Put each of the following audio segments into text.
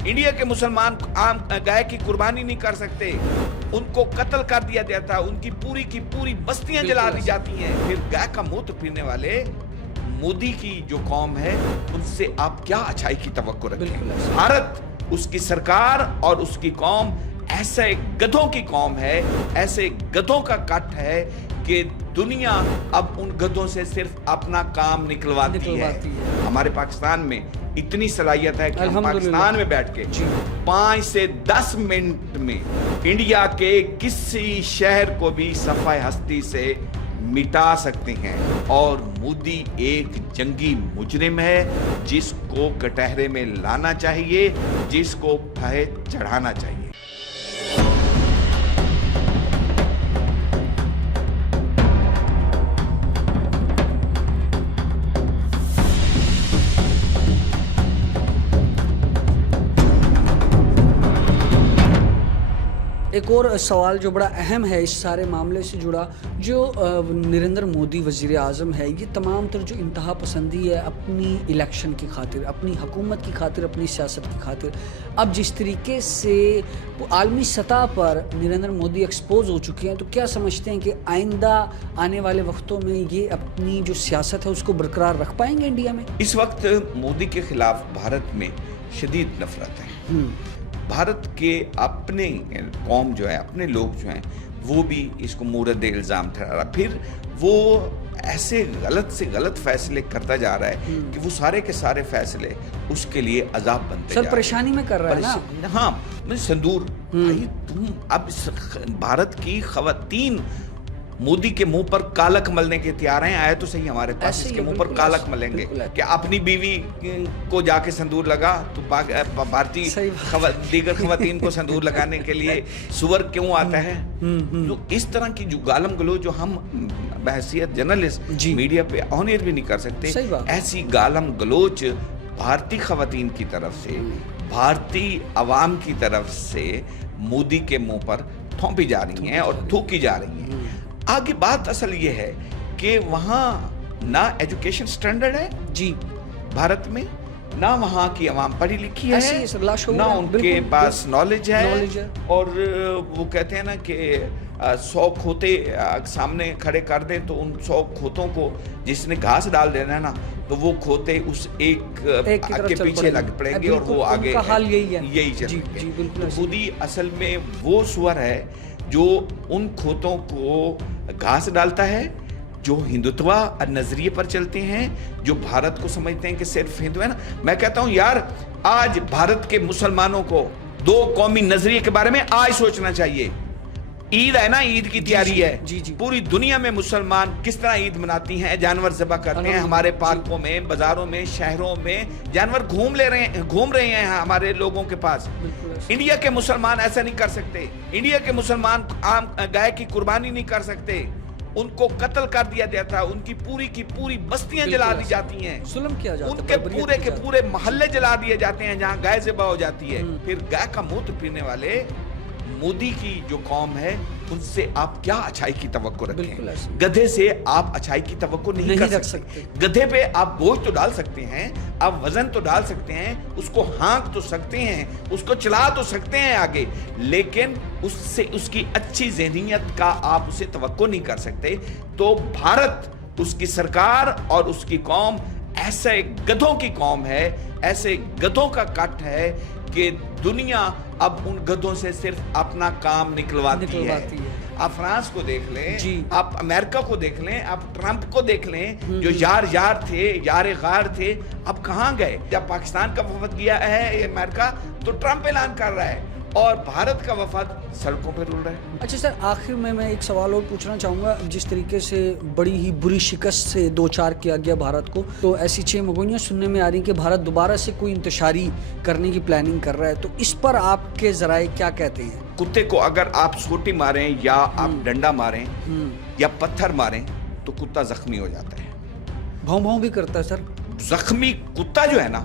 India के मुसलमान आम गाय की कुर्बानी नहीं कर सकते, उनको कत्ल कर दिया जाता है, उनकी की पूरी बस्तियां जला दी जाती हैं। फिर गाय का मूत्र पीने वाले मोदी की जो कौम है, उनसे आप क्या अच्छाई की तवक्को रखें? भारत, उसकी सरकार और उसकी कौम ऐसे गधों की कौम है, ऐसे गधों का कट है कि दुनिया अब उन गधों से सिर्फ अपना काम निकलवाती है। हमारे पाकिस्तान में इतनी सलाहियत है कि हम पाकिस्तान में बैठ के 5 से 10 मिनट में इंडिया के किसी शहर को भी सफाई हस्ती से मिटा सकते हैं। और मोदी एक जंगी मुजरिम है, जिसको कटहरे में लाना चाहिए, जिसको फहे चढ़ाना चाहिए। एक और सवाल जो बड़ा अहम है इस सारे मामले से जुड़ा, जो नरेंद्र मोदी वज़ीर आज़म है, ये तमाम तर जो इंतहा पसंदी है अपनी इलेक्शन की खातिर, अपनी हुकूमत की खातिर, अपनी सियासत की खातिर, अब जिस तरीके से आलमी सतह पर नरेंद्र मोदी एक्सपोज हो चुके हैं, तो क्या समझते हैं कि आइंदा आने वाले वक्तों में ये अपनी जो सियासत है उसको बरकरार रख पाएंगे इंडिया में? इस वक्त मोदी के खिलाफ भारत में शदीद नफरत है। भारत के अपने कौम जो है, अपने लोग जो हैं, वो भी इसको मूरद इल्ज़ाम ठहरा, फिर वो ऐसे गलत से गलत फैसले करता जा रहा है कि वो सारे के सारे फैसले उसके लिए अजाब बनते जा रहे हैं। परेशानी में कर रहा है ना। हाँ, मतलब संदूर भाई, तुम अब भारत की खवातीन मोदी के मुंह पर कालक मलने के तैयार हैं। आए तो सही हमारे पास, इसके मुंह पर कालक मलेंगे कि अपनी बीवी को जाके संदूर लगा, तो भारतीय दीगर खवातीन को संदूर लगाने के लिए सुअर क्यों आता है? तो इस तरह की जो गालम गलोच जो हम बहसियत जर्नलिस्ट मीडिया पे ऑनएयर भी नहीं कर सकते, ऐसी गालम गलोच भारतीय खवातीन की तरफ से, भारतीय अवाम की तरफ से मोदी के मुंह पर थोपी जा रही हैं और थूकी जा रही हैं। आगे बात असल ये है कि वहाँ ना एजुकेशन स्टैंडर्ड है जी भारत में, ना वहाँ की आवाम पढ़ी लिखी है, ना उनके पास नॉलेज है। और वो कहते हैं ना कि 100 खोते सामने खड़े कर दें तो उन 100 खोतों को जिसने घास डाल देना है ना, तो वो खोते उस एक के पीछे लग पड़ेंगे और वो आगे यही चलेंगे। मोदी असल में वो सुअर है जो उन खोतों को घास डालता है, जो हिंदुत्व नजरिए पर चलते हैं, जो भारत को समझते हैं कि सिर्फ हिंदू है ना। मैं कहता हूं यार, आज भारत के मुसलमानों को 2 कौमी नजरिए के बारे में आज सोचना चाहिए। ईद है ना, ईद की तैयारी है। पूरी दुनिया में मुसलमान किस तरह ईद मनाती हैं, जानवर ज़बह करते हैं, हमारे पार्कों में, बाजारों में, शहरों में जानवर घूम रहे हैं हमारे लोगों के पास। इंडिया के मुसलमान ऐसा नहीं कर सकते। इंडिया के मुसलमान आम गाय की कुर्बानी नहीं कर सकते, उनको कत्ल कर दिया जाता है, उनकी पूरी बस्तियां जला दी जाती हैं, जुल्म किया जाता है, उनके पूरे मोहल्ले जला दिए जाते हैं जहां गाय ज़बह हो जाती है। फिर गाय का मूत्र पीने वाले मोदी की जो कौम है, उनसे आप क्या अच्छाई की तवक्को रखें? गधे से आप अच्छाई की तवक्को नहीं कर सकते। गधे पे आप बोझ तो डाल सकते हैं, आप वजन तो डाल सकते हैं, उसको हाँक तो सकते हैं, उसको चला तो सकते हैं आगे, लेकिन उससे उसकी अच्छी ज़हनियत का आप उसे तवक्को नहीं कर सकते। तो भारत, उसकी सरकार और उसकी कौम ऐसे गधों की कौम है, ऐसे गधों का कट है कि दुनिया अब उन गधों से सिर्फ अपना काम निकलवाती है। आप फ्रांस को देख लें, आप अमेरिका को देख लें, आप ट्रंप को देख लें, जो यार थे, यार गार थे, अब कहाँ गए? जब पाकिस्तान का वफद किया है अमेरिका, तो ट्रंप ऐलान कर रहा है और भारत का वफद सड़कों पर रुल रहा है। अच्छा सर, आखिर में मैं एक सवाल और पूछना चाहूँगा। जिस तरीके से बड़ी ही बुरी शिकस्त से 2-4 किया गया भारत को, तो ऐसी 6 मगोनियाँ सुनने में आ रही कि भारत दोबारा से कोई इंतशारी करने की प्लानिंग कर रहा है, तो इस पर आपके ज़राए क्या कहते हैं? कुत्ते को अगर आप सोटी मारें या आप डंडा मारें या पत्थर मारें तो कुत्ता जख्मी हो जाता है, भौं-भौं भी करता है सर। जख्मी कुत्ता जो है ना,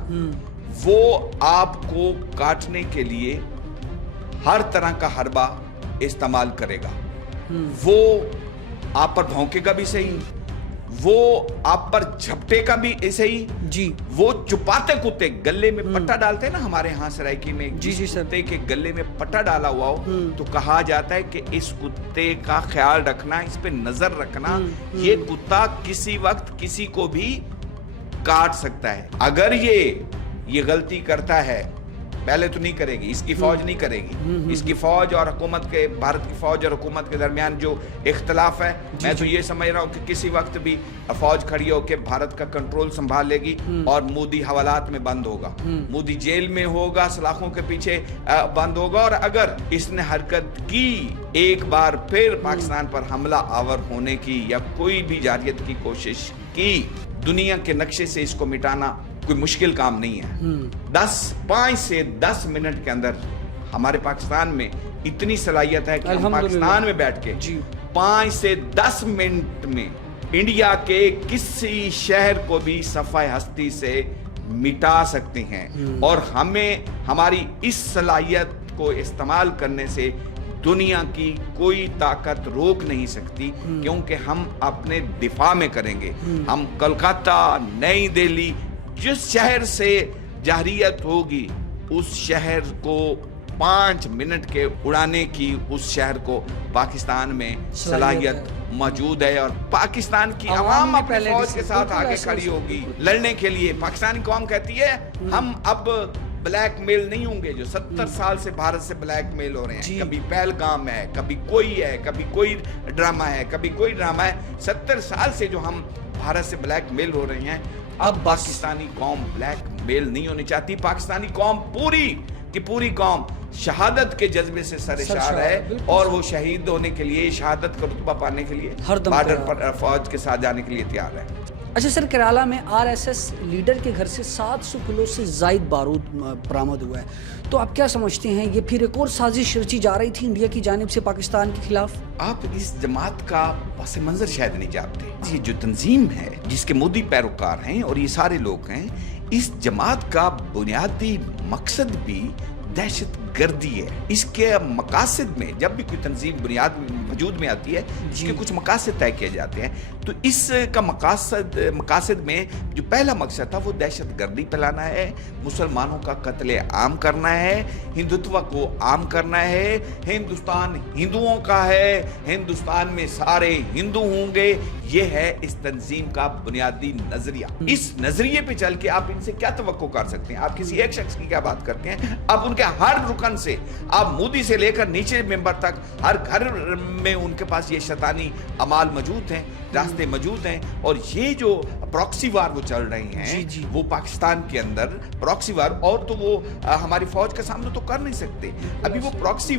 वो आपको काटने के लिए हर तरह का हरबा इस्तेमाल करेगा। वो आप पर भौंकेगा भी सही, वो आप पर झपटे का भी ऐसे ही जी, वो छुपाते कुत्ते गले में पट्टा डालते हैं ना, हमारे यहाँ सराइकी में जी जी सर, कुत्ते के गले में पट्टा डाला हुआ हो तो कहा जाता है कि इस कुत्ते का ख्याल रखना, इस पे नजर रखना, ये कुत्ता किसी वक्त किसी को भी काट सकता है। अगर ये गलती करता है, पहले तो नहीं करेगी, इसकी फौज नहीं करेगी, इसकी फौज और हुकूमत के, भारत की फौज और हुकूमत के दरमियान जो इख्तलाफ है, मैं तो ये समझ रहा हूँ कि किसी वक्त भी फौज खड़ी होकर भारत का कंट्रोल संभाल लेगी और मोदी हवालात में बंद होगा, मोदी जेल में होगा, सलाखों के पीछे बंद होगा। और अगर इसने हरकत की एक बार फिर पाकिस्तान पर हमला आवर होने की या कोई भी जारियत की कोशिश की, दुनिया के नक्शे से इसको मिटाना कोई मुश्किल काम नहीं है। 5 से 10 मिनट के अंदर हमारे पाकिस्तान में इतनी सलाहियत है कि हम पाकिस्तान में बैठ के 5 से 10 मिनट में इंडिया के किसी शहर को भी सफाई हस्ती से मिटा सकते हैं। और हमें हमारी इस सलाहियत को इस्तेमाल करने से दुनिया की कोई ताकत रोक नहीं सकती, क्योंकि हम अपने दिफा में करेंगे। हम कोलकाता, नई दिल्ली, जिस शहर से जारियत होगी उस शहर को 5 मिनट के उड़ाने की, उस शहर को पाकिस्तान में सलाहियत मौजूद है। और पाकिस्तान की आवाम अपने फौज के साथ आगे खड़ी होगी लड़ने के लिए। पाकिस्तानी कौम कहती है हम अब ब्लैक मेल नहीं होंगे, जो 70 साल से भारत से ब्लैक मेल हो रहे हैं, कभी पहलगाम है, कभी कोई है, कभी कोई ड्रामा है, कभी कोई ड्रामा है। 70 साल से जो हम भारत से ब्लैक मेल हो रहे हैं, अब पाकिस्तानी कौम ब्लैक मेल नहीं होनी चाहती। पाकिस्तानी कौम पूरी की पूरी कौम शहादत के जज्बे से सरशार है और वो शहीद होने के लिए, शहादत का रुतबा पाने के लिए बॉर्डर पर फौज के साथ जाने के लिए तैयार है। अच्छा सर, केरला में आरएसएस लीडर के घर से 700 किलो से जायद बारूद बरामद हुआ है, तो आप क्या समझते हैं ये फिर एक और साजिश रची जा रही थी इंडिया की जानिब से पाकिस्तान के खिलाफ? आप इस जमात का पस मंजर शायद नहीं जानते। ये जो तंजीम है जिसके मोदी पैरोकार हैं और ये सारे लोग हैं, इस जमात का बुनियादी मकसद भी दहशत गर्दी है। इसके मकासद में, जब भी कोई तंजीम बुनियाद वजूद में आती है, इसके कुछ मकासद तय किए जाते हैं। तो इसका मकासद में जो पहला मकसद था वो दहशत गर्दी फैलाना है, मुसलमानों का कत्ले आम करना है, हिंदुत्व को आम करना है, हिंदुस्तान हिंदुओं का है, हिंदुस्तान में सारे हिंदू होंगे। ये है इस तंजीम का बुनियादी नजरिया। इस नजरिए पे चल के आप इनसे क्या तवक्को कर सकते हैं? आप किसी एक शख्स की क्या बात करते हैं? आप उनके हर रुकन से, आप मोदी से लेकर नीचे मेंबर तक, हर घर में उनके पास ये शैतानी अमाल मौजूद हैं, रास्ते मौजूद हैं। और ये जो प्रॉक्सी वार वो चल रही हैं, वो पाकिस्तान के अंदर प्रॉक्सी वार, और तो वो हमारी फौज के सामने तो कर नहीं सकते। अभी वो प्रॉक्सी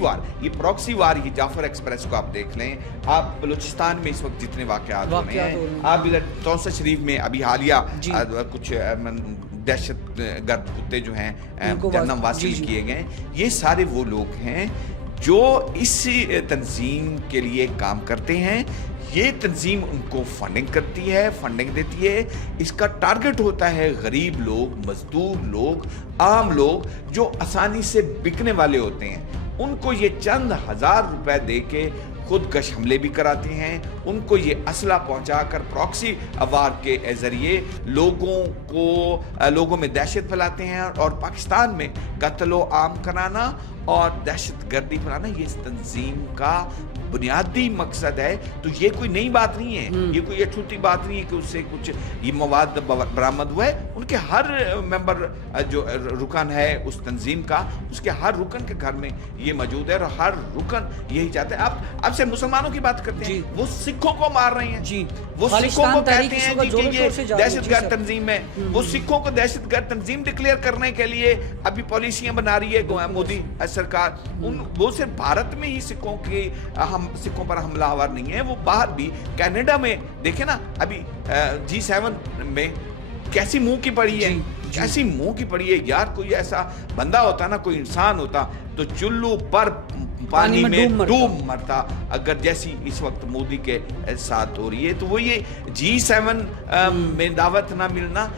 वार, ये जाफर एक्सप्रेस को आप देख लें, आप बलूचिस्तान में इस वक्त जितने वाकयात हो रहे हैं, आप इधर तौसा शरीफ में अभी हालिया कुछ दहशत गर्द कुत्ते जो हैं जहन्नम वासिल किए गए, ये सारे वो लोग हैं जो इस तंजीम के लिए काम करते हैं। ये तंजीम उनको फंडिंग करती है, फंडिंग देती है। इसका टारगेट होता है गरीब लोग, मजदूर लोग, आम लोग जो आसानी से बिकने वाले होते हैं। उनको ये चंद हजार रुपए दे के खुदकश हमले भी कराते हैं। उनको ये असला पहुंचाकर प्रॉक्सी वार के जरिए लोगों में दहशत फैलाते हैं। और पाकिस्तान में कत्लो आम कराना और दहशत गर्दी फैलाना ये इस तंजीम का बुनियादी मकसद है। तो ये कोई नई बात नहीं है, ये कोई अछूती बात नहीं है कि उससे कुछ ये मवाद बरामद हुआ है। उनके हर मेंबर जो रुकन है उस तंजीम का, उसके हर रुकन के घर में ये मौजूद है और हर रुकन यही चाहता है। आप अब से मुसलमानों की बात करते हैं, वो सिखों को मार रहे हैं जी, वो सिखों को कहते हैं कि ये दहशतगर्द तंजीम है। वो सिखों को दहशतगर्द तंजीम डिक्लेयर करने के लिए अभी पॉलिसियां बना रही है मोदी सरकार। वो सिर्फ भारत में ही सिखों पर हमलावर नहीं है, वो बाहर भी, कनाडा में देखे ना अभी G7 में कैसी मुंह की पड़ी है, कैसी मुंह की पड़ी है यार। कोई ऐसा बंदा होता ना, कोई इंसान होता तो चुल्लू पर पानी में डूब मरता, अगर जैसी इस वक्त मोदी के साथ हो रही है। तो वो ये G7 में दावत ना मिलना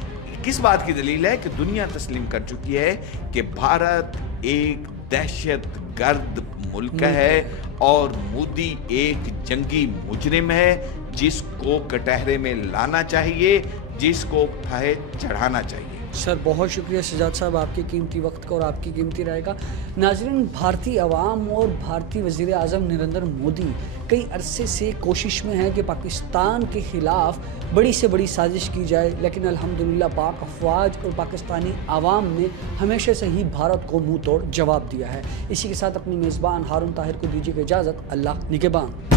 किस बात की दलील है कि दुनिया तस्लीम कर चुकी है कि भारत एक दहशत गर्द मुल्क है और मोदी एक जंगी मुजरिम है جس کو کٹہرے میں لانا چاہیے، جس کو پھائے چڑھانا چاہیے۔ سر بہت شکریہ سجاد صاحب آپ کے قیمتی وقت کا اور آپ کی قیمتی رائے کا۔ ناظرین، بھارتی عوام اور بھارتی وزیر اعظم نریندر مودی کئی عرصے سے کوشش میں ہیں کہ پاکستان کے خلاف بڑی سے بڑی سازش کی جائے، لیکن الحمدللہ پاک افواج اور پاکستانی عوام نے ہمیشہ سے ہی بھارت کو منہ توڑ جواب دیا ہے۔ اسی کے ساتھ اپنی میزبان ہارون طاہر کو دیجیے اجازت۔ اللہ نگہبان۔